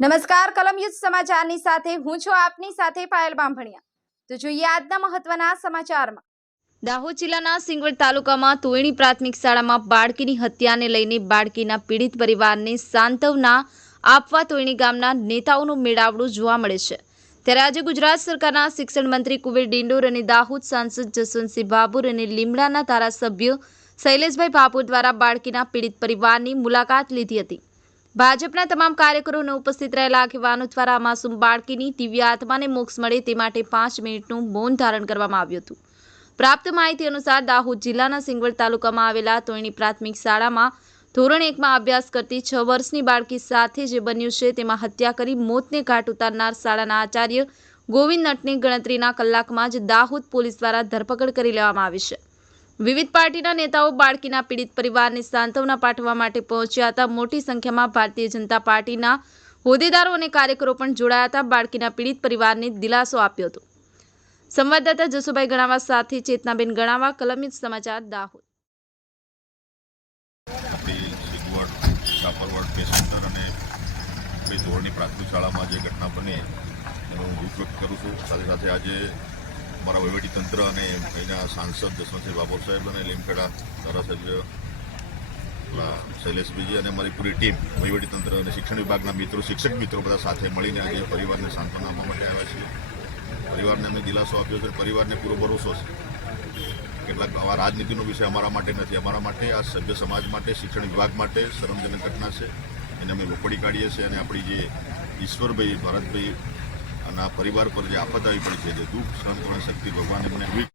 નમસ્કાર કલમ યુદ્ધ સમાચારની સાથે હું છું આપની સાથે પાયલ બામભણિયા। તો જોઈએ આજના મહત્વના સમાચારમાં। દાહોદ જિલ્લાના સિંગવડ તાલુકામાં તોયણી પ્રાથમિક શાળામાં બાળકીની હત્યાને લઈને બાળકીના પીડિત પરિવારને સાંત્વના આપવા તોયણી ગામના નેતાઓનો મેળાવડો જોવા મળે છે। ત્યારે આજે ગુજરાત સરકારના શિક્ષણ મંત્રી કુબેર ડિંડોર અને દાહોદ સાંસદ જસવંતસિંહ ભાભોર અને લીમડાના ધારાસભ્ય શૈલેષભાઈ ભાભોર દ્વારા બાળકીના પીડિત પરિવારની મુલાકાત લીધી હતી। ભાજપના તમામ કાર્યકરોને ઉપસ્થિત રહેલા આગેવાનો દ્વારા માસૂમ બાળકીની દિવ્ય આત્માને મોક્ષ મળે તે માટે 5 મિનિટનું મૌન ધારણ કરવામાં આવ્યું હતું। પ્રાપ્ત માહિતી અનુસાર દાહોદ જિલ્લાના સિંગવડ તાલુકામાં આવેલા તોયણી પ્રાથમિક શાળામાં ધોરણ 1માં અભ્યાસ કરતી 6 વર્ષની બાળકી સાથે જે બન્યું છે તેમાં હત્યા કરી મોતને ઘાટ ઉતારનાર શાળાના આચાર્ય ગોવિંદ નટની ગણતરીના કલાકમાં જ દાહોદ પોલીસ દ્વારા ધરપકડ કરી લેવામાં આવી છે। વિવિધ પાર્ટીના નેતાઓ બાળકીના પીડિત પરિવારને સાંત્વના પાઠવવા માટે પહોંચ્યા હતા। મોટી સંખ્યામાં ભારતીય જનતા પાર્ટીના હોદ્દેદારો અને કાર્યકરો પણ જોડાયા હતા। બાળકીના પીડિત પરિવારને દિલાસો આપ્યો હતો। સંવાદદાતા જસુભાઈ ગણાવા સાથે ચેતનાબેન ગણાવા, કલમ યુદ્ધ સમાચાર, દાહોદ। ધોરણી પ્રાથમિક શાળામાં જે ઘટના બની એનું દુઃખ વ્યક્ત કરું છું। સાથે સાથે આજે અમારા વહીવટીતંત્ર અને અહીંના સાંસદ જસવંતસિંહ ભાભોર સાહેબ અને લીમખેડા ધારાસભ્ય શૈલેષભાઈજી અને અમારી પૂરી ટીમ વહીવટીતંત્ર અને શિક્ષણ વિભાગના મિત્રો, શિક્ષક મિત્રો બધા સાથે મળીને આજે પરિવારને સાંત્વના આપવા માટે આવ્યા છીએ। પરિવારને અમે દિલાસો આપ્યો છે। પરિવારને પૂરો ભરોસો છે। કેટલાક આવા રાજનીતિનો વિષય અમારા માટે નથી, અમારા માટે આ સભ્ય સમાજ માટે, શિક્ષણ વિભાગ માટે શરમજનક ઘટના છે। એને અમે વખોડી કાઢીએ છીએ અને આપણી જે ઈશ્વરભાઈ, ભારતભાઈ અને પરિવાર પર જે આફત આવી પડી છે, જે દુઃખ સહન કરવાની શક્તિ ભગવાન એમને